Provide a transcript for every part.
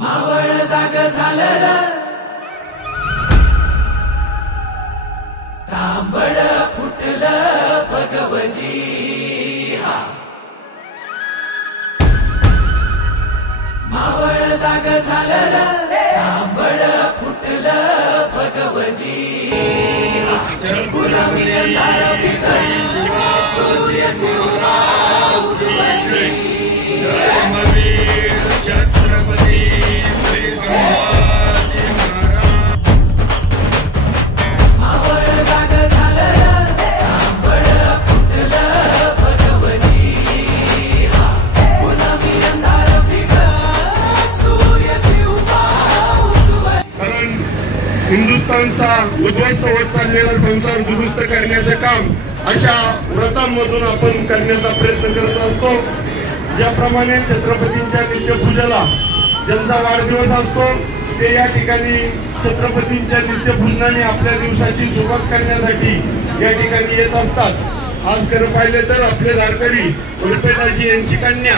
मावळ जाग झालं र तांबड फुटलं भगवजी हा मावळ जाग झालं र तांबड फुटलं भगवजी हा गुलाबी अंधार फिरलं सूर्य सिंहा उदवली छत्रपती श्री संभाजी महाराज मावळ जाग झालं र तांबड फुटलं भगवजी हा गुलाबी अंधार फिरलं सूर्य सिंहा उदवली. कारण हिंदुस्थानचा उद्ध्वस्त होत चाललेला संसार दुरुस्त करण्याचे काम अशा व्रतांमधून आपण करण्याचा प्रयत्न करत असतो. ज्याप्रमाणे छत्रपतींच्या नित्यपूजेला ज्यांचा वाढदिवस असतो ते या ठिकाणी छत्रपतींच्या नित्यपूजनाने आपल्या दिवसाची सुरुवात करण्यासाठी या ठिकाणी येत असतात. आज खरं पाहिले तर आपले धारकरी उर्फेदाजी यांची कन्या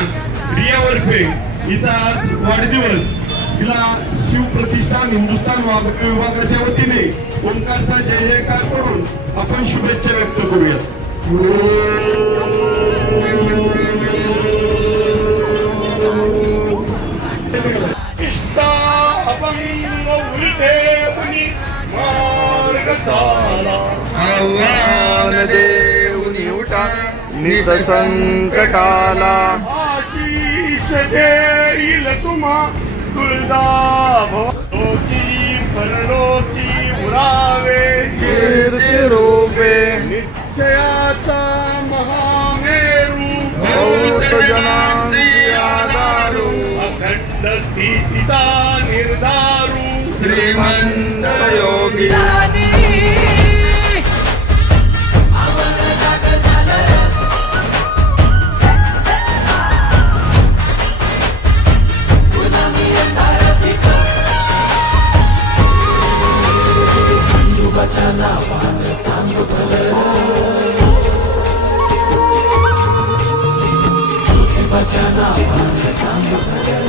रिया उर्फे हिचा आज वाढदिवस. तिला शिवप्रतिष्ठान हिंदुस्थान वाहतूक विभागाच्या वतीने ओंकारचा जय जयकार करून आपण शुभेच्छा व्यक्त करूया. इष्टा अभंग उलटे मार्ग चाला आव्हान देऊनी उठा नित संकटाला आशीष देईल तुम्हा तुळजा भवलोकी परलोकी उरावे कीर्ती रूपे निश्चयाचा महामेरू बहुत जनांची आधारू अखंड स्थितीचा निर्धारू श्रीमंत योगी बंदुकाच्या नावानं चांगलं भलं ज्योतिबाच्या नावानं चांगलं भलं